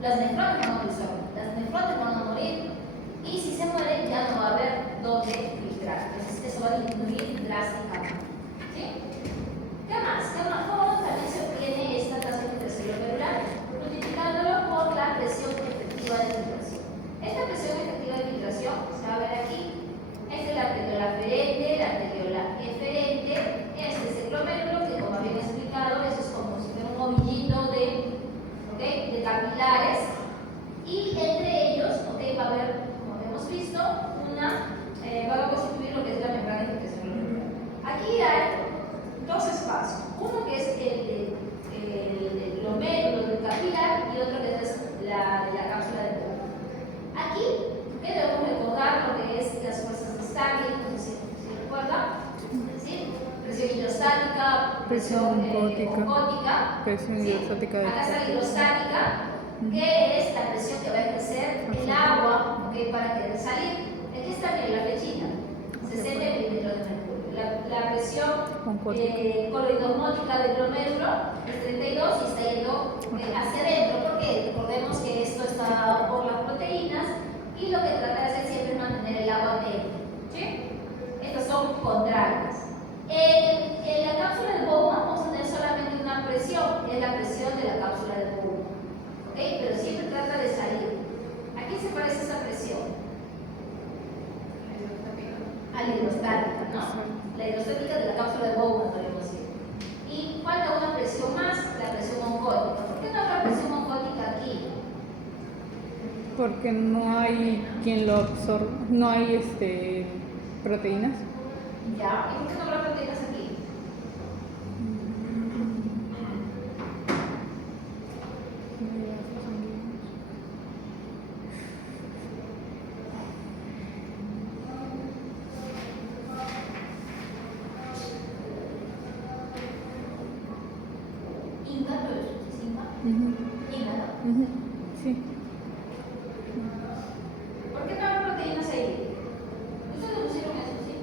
Las nefrones van a dissolver, las nefrones van a morir y si se mueren ya no va a haber dónde filtrar. Entonces eso va a disminuir drásticamente. ¿Sí? ¿Qué más? ¿Cómo también se obtiene esta tasa de filtración glomerular? Multiplicándolo por la presión efectiva de filtración. Esta presión efectiva de filtración se va a ver aquí. Esta es la arteriola aferente, la arteriola eferente. Este es el glomérulo que, como habían explicado, eso es como si fuera un ovillito de capilares. Y entre ellos, va a haber, como hemos visto, va a constituir lo que es la membrana de filtración glomerular. Aquí hay dos espacios. Uno que es el glomérulo del capilar y otro que es la de la cápsula de Bowman. Aquí debemos recordar lo que es las fuerzas de Starling, no sé si recuerdan, ¿sí? Presión hidrostática, presión oncótica, presión ¿sí? hidrostática. Acá está la hidrostática, que es la presión que va a ejercer el agua para querer salir. Aquí está bien la flechita, 60 milímetros de mercurio. La presión coloidosmótica del glomérulo es 32 y está yendo hacia adentro, porque recordemos que esto está por las proteínas y lo que trata de hacer siempre es mantener el agua dentro. ¿Sí? Estas son contrarias. En la cápsula de Bowman vamos a tener solamente una presión, que es la presión de la cápsula de Bowman. Pero siempre trata de salir. ¿A qué se parece esa presión? A la hidrostática, ¿no? La hidrostática de la cápsula de Bowman, podemos decir. Y falta una presión más, la presión oncótica. ¿Por qué no habrá presión oncótica aquí? Porque no hay quien lo absorba, no hay proteínas. Ya, ¿y por qué no habrá proteínas aquí? Sí. ¿Por qué no hay proteínas ahí? ¿Ustedes lo pusieron eso, sí?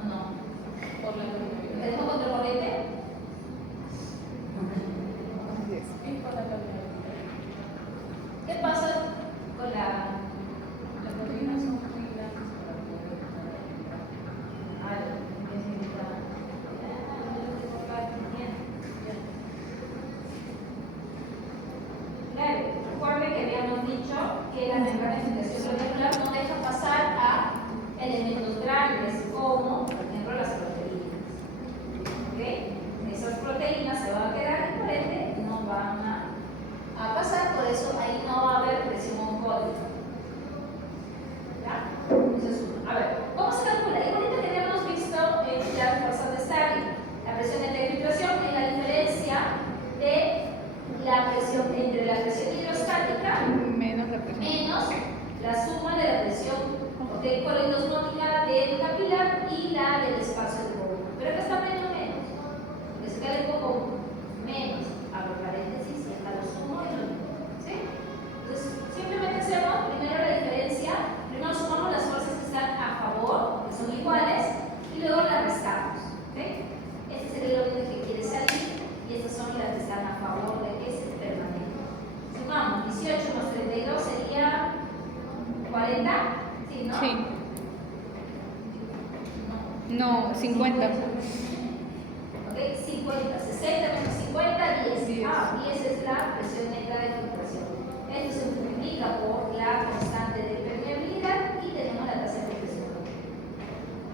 ¿O no? ¿Por la corriente? ¿Es contra la corriente? ¿Qué pasa con las proteínas? Son muy grandes para poder Claro, recuerden que habíamos dicho que la membrana de filtración glomerular no deja pasar a elementos grandes como, por ejemplo, las proteínas. Esas proteínas se van a quedar y por ende no van a pasar, por eso ahí no va a haber presión oncótica. ¿Ya? Eso es uno. A ver, ¿cómo se calcula? Y ahorita que habíamos visto ya las fuerzas de Starling. La presión de filtración es la diferencia de la presión entre la presión hidrostática menos la presión menos la suma de la presión coloidosmótica del capilar y la del espacio de Bowman. Pero acá está menos, que se queda un poco menos, abro paréntesis y acá lo sumo y lo divido. ¿Sí? Entonces, simplemente hacemos primero la diferencia, primero sumamos las fuerzas que están a favor, que son iguales, y luego las restamos. ¿Sí? Este es el elemento que quiere salir y estas son las que están a favor de que se permanezca. Sumamos 18 más 32 sería 40, ¿sí, no? Sí. No, 50. Ok, 50, 60 menos 50, 10. 10. 10 es la presión neta de filtración. Esto se multiplica por la constante de permeabilidad y tenemos la tasa de filtración.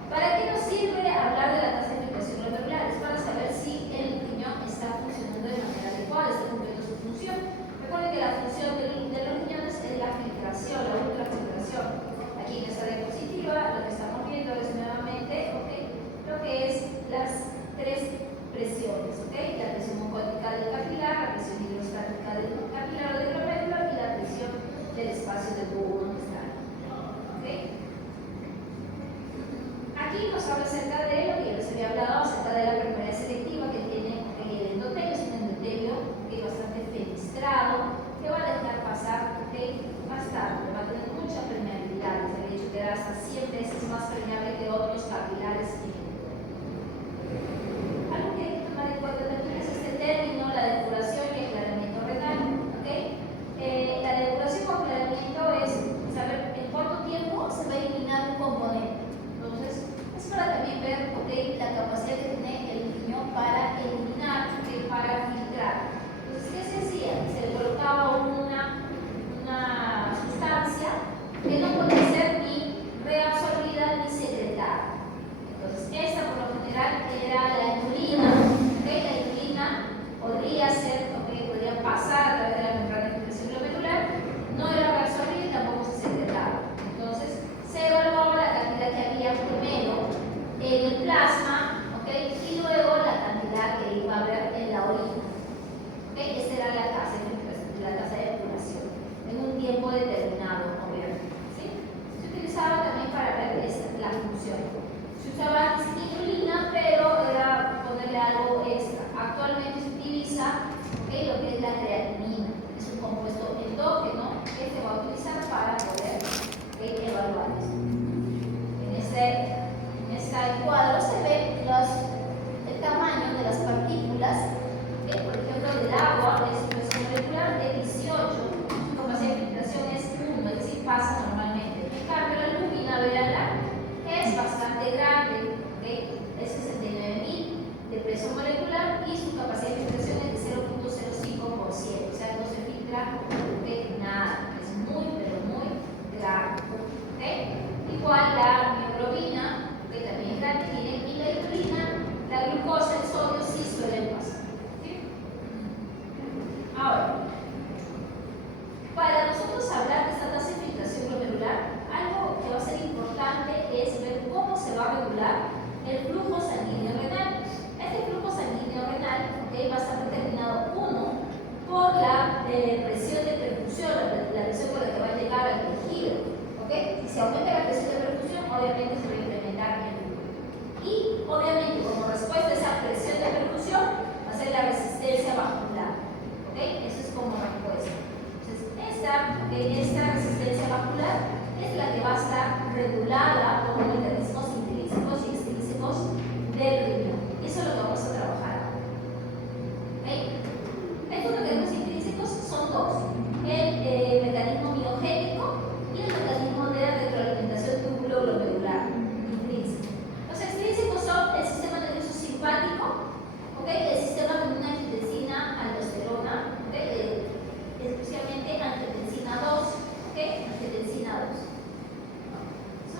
¿Para qué nos sirve hablar de la tasa de filtración glomerular? Es para saber si el riñón está funcionando de manera adecuada, está cumpliendo su función. Recuerden que la función de los riñones es la filtración, la ultrafiltración. Aquí en esta diapositiva lo que estamos viendo es nuevamente lo que es las tres presiones, la presión oncótica del capilar, la presión hidrostática del capilar o del glomérulo y la presión del espacio de Bowman. presión de perfusión, la presión con la que va a llegar al tejido. ¿Ok? Si se aumenta la presión de perfusión, obviamente se va a incrementar el flujo. Y obviamente, como respuesta a esa presión de perfusión, va a ser la resistencia vascular. ¿Ok? Eso es como respuesta. Entonces, esta resistencia vascular es la que va a estar regulada por los mecanismos intrínsecos y extrínsecos del riñón. Eso es lo que vamos a trabajar ahora. ¿Ok? Estos mecanismos intrínsecos son dos: el mecanismo miogénico y el mecanismo de retroalimentación túbulo-glomerular intrínseco. Los extrínsecos son el sistema nervioso simpático, ¿okay? El sistema de una angiotensina aldosterona, ¿okay? Especialmente angiotensina 2, ¿okay? Angiotensina 2.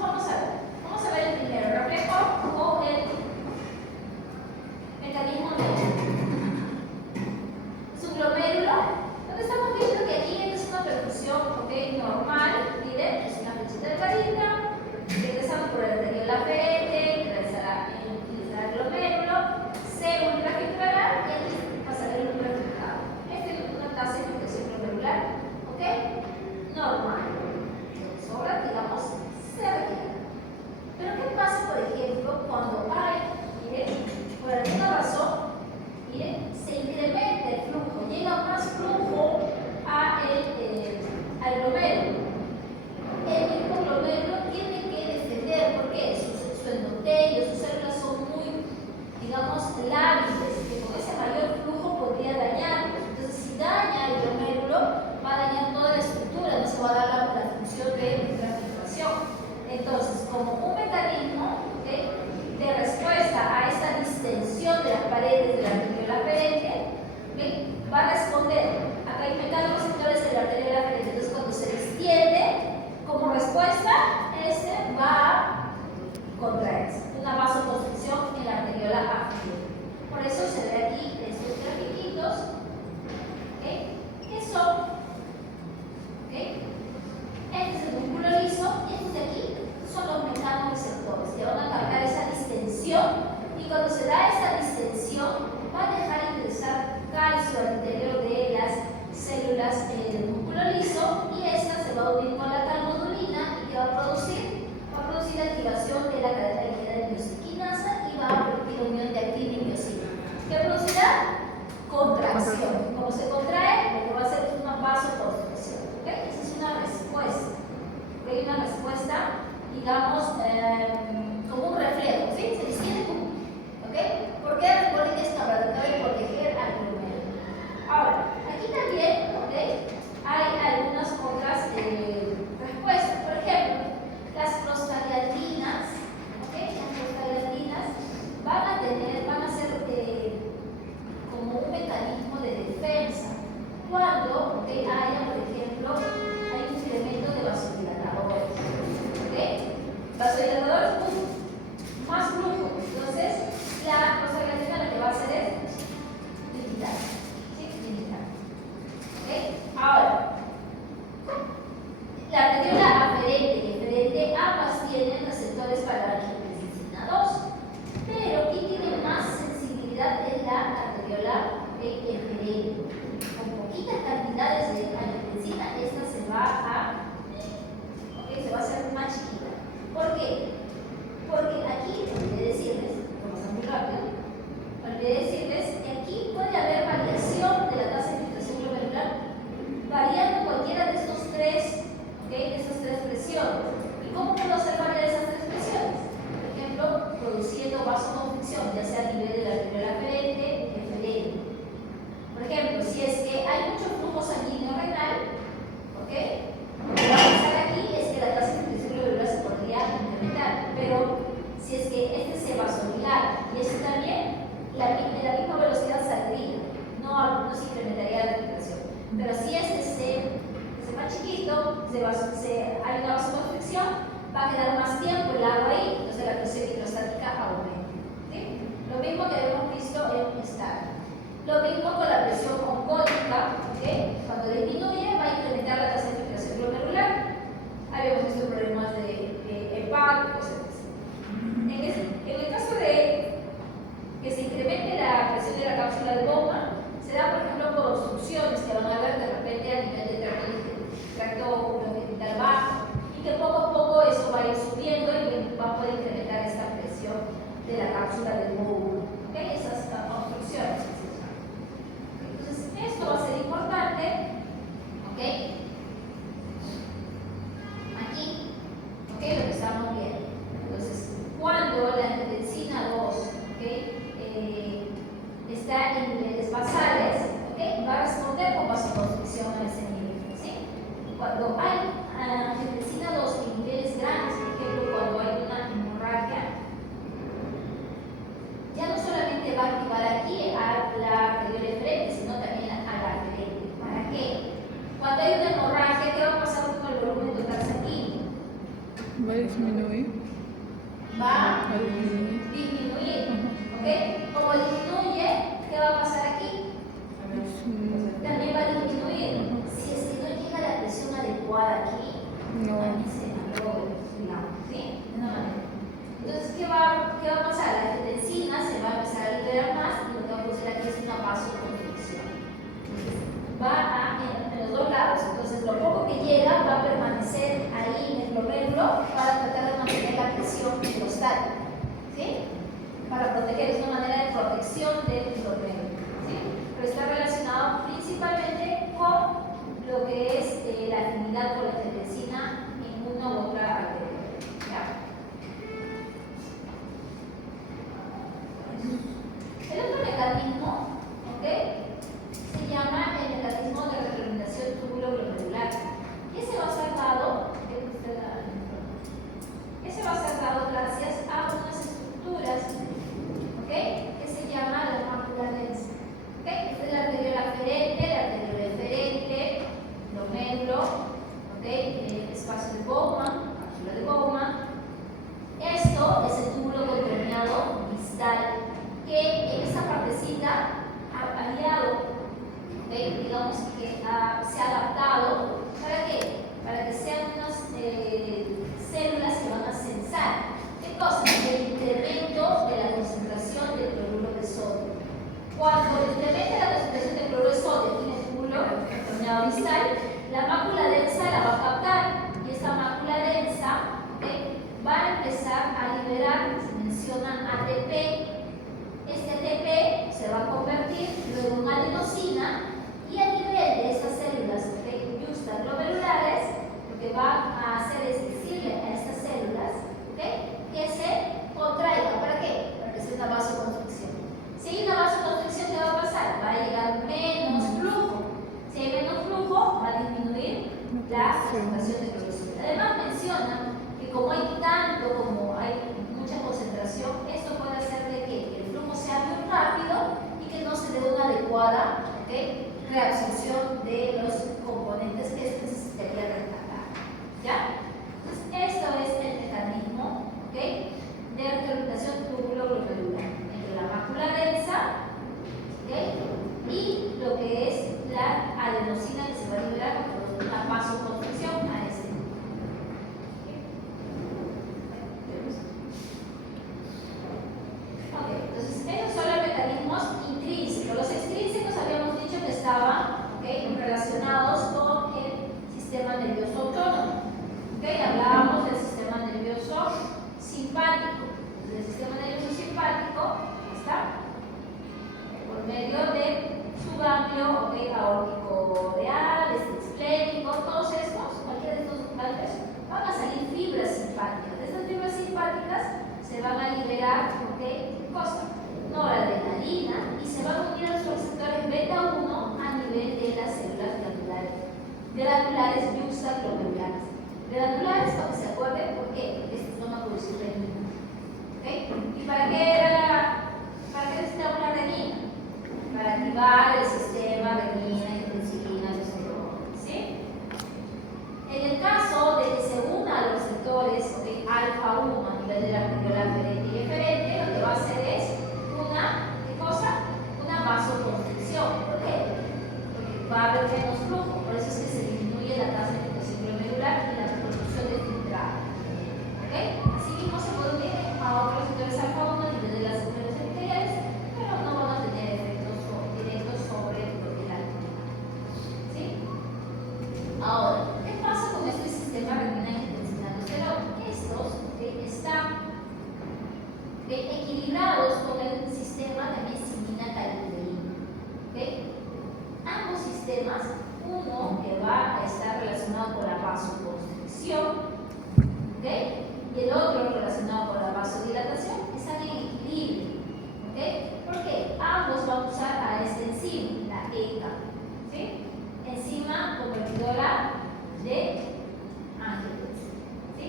Entonces vamos a ver el primero, reflejo o el mecanismo miogénico. Es un glomérulo donde estamos viendo que aquí es una perfusión, ¿okay? Normal, miren, es una flechita delgadita, regresamos por el arteriola aferente, regresará el glomérulo, se ultrafiltrará y aquí pasará el ultrafiltrado. Esta es una tasa de infiltración glomerular, ¿ok? Normal. Sobra, digamos, se retira. Pero ¿qué pasa, por ejemplo, cuando hay, miren, por alguna razón, miren, se incrementa el flujo, llega más flujo al glomérulo? El mismo glomérulo tiene que defender, porque su endotelio, sus células son muy, digamos, lábiles, que con ese mayor flujo podría dañarlos. Entonces, si daña el glomérulo, va a dañar toda la estructura, no se va a dar la función de ultrafiltración. Entonces, como un mecanismo, ¿okay?, de respuesta a esta distensión de las paredes de la arteriola aferente, ¿okay?, va a responder. Acá hay mecanorreceptores de la arteriola aferente. Entonces, cuando se distiende, como respuesta, este va a contraerse, una vasoconstricción en la arteriola aferente. Por eso se ve aquí estos grafiquitos, ¿okay?, que son, ¿okay?, este es el músculo liso y estos de aquí son los mecanorreceptores que van a captar esa distensión, y cuando se da esa distensión va a dejar ingresar calcio al interior de las células del músculo liso, y esta se va a unir con la calmodulina y que va a producir la activación de la cadena ligera de miosquinas y va a producir la unión de actina y miosina, que producirá contracción. Como se contrae, lo que va a hacer es una vasoconstricción. ¿Okay? Esa es una respuesta. ¿Okay? Una respuesta, digamos, como un reflejo, ¿sí? Se distiende como. ¿Okay? ¿Por qué? Recuerden que es para tratar de proteger al glomérulo. Ahora, aquí también, ¿okay?, hay algunas otras respuestas. Por ejemplo, las prostaglandinas, ¿okay?, las prostaglandinas van a ser como un mecanismo de defensa cuando, ¿okay?, haya, por ejemplo, hay un incremento de vasodilatadores. ¿Okay? Vasodilatadores, más flujo. Entonces, la prostaglandina lo que va a hacer es limitar. ¿Sí? Limitar. ¿Okay? Ahora, la arteriola aferente y eferente ambas tienen receptores para la angiotensina 2, pero quien tiene más sensibilidad es la arteriola eferente. Con poquitas cantidades de angiotensina, esta se va a hacer más chiquita. ¿Por qué? Porque aquí, olvidé decirles, vamos a muy rápido, olvidé decirles que aquí puede haber variación de la tasa de infiltración glomerular, variando cualquiera de estos tres, ¿okay?, de estas tres presiones. ¿Y cómo puedo hacer variar esas tres presiones? Por ejemplo, produciendo vasoconstricción, ya sea a nivel de la arteriola aferente, eferente. Por ejemplo, si es que hay mucho flujo sanguíneo renal, ¿ok?, lo que va a pasar aquí es que la tasa de infiltración glomerular se podría incrementar, pero si es que este se vasodilata y este también, la misma velocidad saldría, no se incrementaría la infiltración. Pero si este se va chiquito, hay una vasoconstricción, va a quedar más tiempo el agua ahí, entonces la presión hidrostática aumenta. ¿Sí? Lo mismo que hemos visto en esta. Lo mismo con la presión oncótica, ¿okay?, cuando disminuye va a incrementar la tasa de infiltración glomerular. Habíamos visto problemas de hepáticos, etc. En el caso de que se incremente la presión de la cápsula de Bowman, se da, por ejemplo, por obstrucciones que van a haber de repente disminuir. Va A disminuir. disminuir. Ajá. ¿Ok? Como disminuye, ¿qué va a pasar aquí? También va a disminuir. Si es que no llega la presión adecuada aquí, No. también se malogre, digamos, ¿sí? De una manera. Entonces, ¿qué va a pasar? La angiotensina se va a empezar a liberar más y lo que va a producir aquí es una vasoconstricción. Entonces, va en los dos lados. Entonces, lo poco que llega va a permanecer ahí en el glomérulo para tratar de mantener la presión hidrostática, ¿sí? Para proteger, es una manera de protección del glomérulo, ¿sí? Pero está relacionado principalmente con lo que es la afinidad por la angiotensina en una u otra arteria, ¿ya? El otro mecanismo, ¿ok?, se llama el mecanismo de retroalimentación túbulo-glomerular. Ese va a ser dado, gracias a unas estructuras, ¿ok?, que se llama la mácula densa. ¿Ok? Esta es la arteriola aferente, la arteriola eferente, glomérulo, ¿ok?, el espacio de Bowman, cápsula de Bowman. Esto es el túbulo contorneado distal, que en esta partecita ha aliado, ¿okay?, digamos que se ha adaptado. ¿Para qué? Para que sean unas células que van a sensar. ¿Qué cosa? El incremento de la concentración del cloruro de sodio. Cuando incrementa la concentración de cloruro de sodio en el túbulo contorneado distal, la mácula densa la va a captar, y esta mácula densa, ¿okay?, va a empezar a liberar, se menciona ATP. Este ATP se va a convertir luego en adenosina, y a nivel de estas células juxtaglomerulares, lo que va a hacer es decirle a estas células, ¿okay?, que se contraigan. ¿Para qué? Para que sea una vasoconstricción. Si hay una vasoconstricción, ¿qué va a pasar? Va a llegar menos flujo. Si hay menos flujo, va a disminuir la concentración de cloruro. Además menciona que como hay mucha concentración, esto puede hacer de que el flujo sea muy rápido y que no se dé una adecuada, ¿okay?, reabsorción de los componentes que se necesitaría rescatar. ¿Ya? Entonces, esto es el mecanismo, ¿okay?, de retroalimentación túbulo-glomerular entre la mácula densa, ¿okay?, y lo que es la adenosina que se va a liberar por una vasoconstricción a este nivel. Entonces, esos son los mecanismos intrínsecos. Los extrínsecos habíamos dicho que estaban, ¿okay?, relacionados con el sistema nervioso autónomo. ¿Okay? Hablábamos del sistema nervioso simpático. Entonces, el sistema nervioso simpático está por medio de su ganglio, ¿okay?, aórtico boreal, esplénico, todos estos, cualquiera de estos ganglios, van a salir fibras simpáticas. De estas fibras simpáticas se van a liberar, ¿okay?, cosa, noradrenalina, y se van a unir a los receptores beta 1 a nivel de las células glandulares juxtaglomerulares. Glandulares, para que se acuerden, ¿por qué? Porque estas van a producir renina. ¿Okay? ¿Y para qué necesitamos la renina? Para activar el sistema renina, angiotensina, testosterona, ¿sí? En el caso de que se una a los receptores, ¿okay?, alfa 1 a nivel de la arteriola aferente y eferente, lo que va a hacer es ¿qué cosa? Una vasoconstricción. ¿Por qué? Porque va a haber menos flujo, por eso es que se disminuye la tasa de infiltración glomerular y la producción de filtrado. ¿Ok? Asimismo se puede unir a otros receptores alfa 1 a nivel de las células epiteliales, pero no van a tener efectos directos sobre lo que es la actividad. ¿Sí? Ahora, ¿qué pasa con este sistema renina-angiotensina-aldosterona? Estos están equilibrados con el sistema de mesinina-calcium. ¿Okay? Ambos sistemas, uno que va a estar relacionado con la vasoconstricción, ¿okay?, y el otro relacionado con la vasodilatación, están en equilibrio. ¿Okay? ¿Por qué? Ambos van a usar a esta enzima, la ECA, ¿sí?, enzima convertidora de angiotensina. ¿Sí?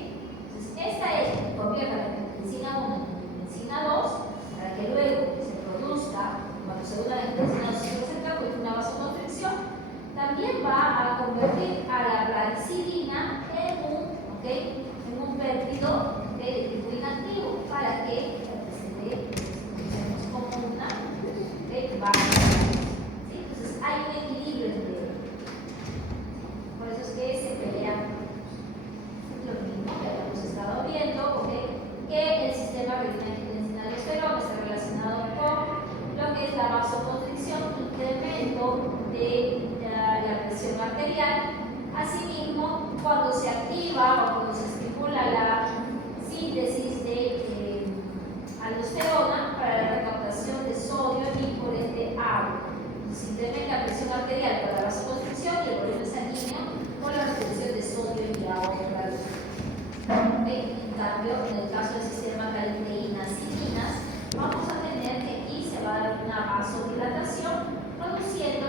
Entonces, esta ECA convierte la angiotensina 1 en angiotensina 2 para que luego se produzca, cuando se una la angiotensina 2 se produce una vasoconstricción. También va a convertir a la radicidina en un péptido de tipo inactivo para que usemos como una base. ¿Sí? Entonces hay un equilibrio entre ellos. Por eso es que se pelean lo mismo que habíamos estado viendo, ¿ok? Que el sistema retina-angiotensina-aldosterona está relacionado con lo que es la vasoconstricción, incremento de la presión arterial. Asimismo, cuando se activa o cuando se estimula la síntesis de aldosterona para la recaptación de sodio y por ende agua. Se incrementa la presión arterial por la vasoconstricción y el volumen sanguíneo por la retención de sodio y agua por la luz. En cambio, en el caso del sistema caliteínas-citinas, vamos a tener que aquí se va a dar una vasodilatación, produciendo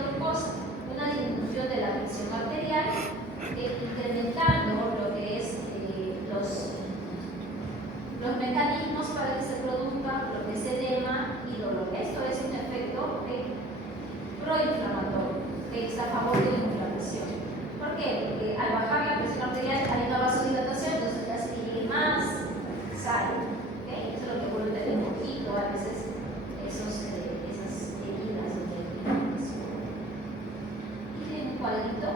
una disminución de la presión arterial, incrementando lo que es los mecanismos para que se produzca lo que es edema y dolor. Esto es un efecto proinflamatorio, que está a favor de la inflamación. ¿Por qué? Porque al bajar la presión arterial hay una vasodilatación, entonces ya se llegue más sal. ¿Okay? Eso es lo que vuelve a tener un poquito a veces esas heridas de inflamación. Y tiene un cuadrito,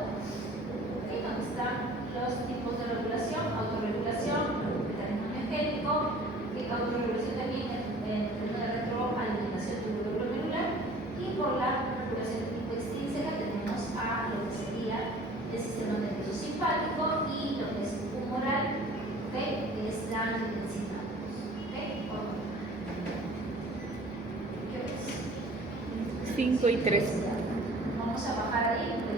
¿okay? Donde están los tipos de regulación: autorregulación, mecanismo energético, autorregulación también en la retroalimentación tubular, y por la regulación de tipo extrínseca tenemos a lo que sería el sistema nervioso simpático y lo que es humoral, ¿okay? Que es la angiotensina. ¿Okay? 5 y 3. Vamos a bajar ahí.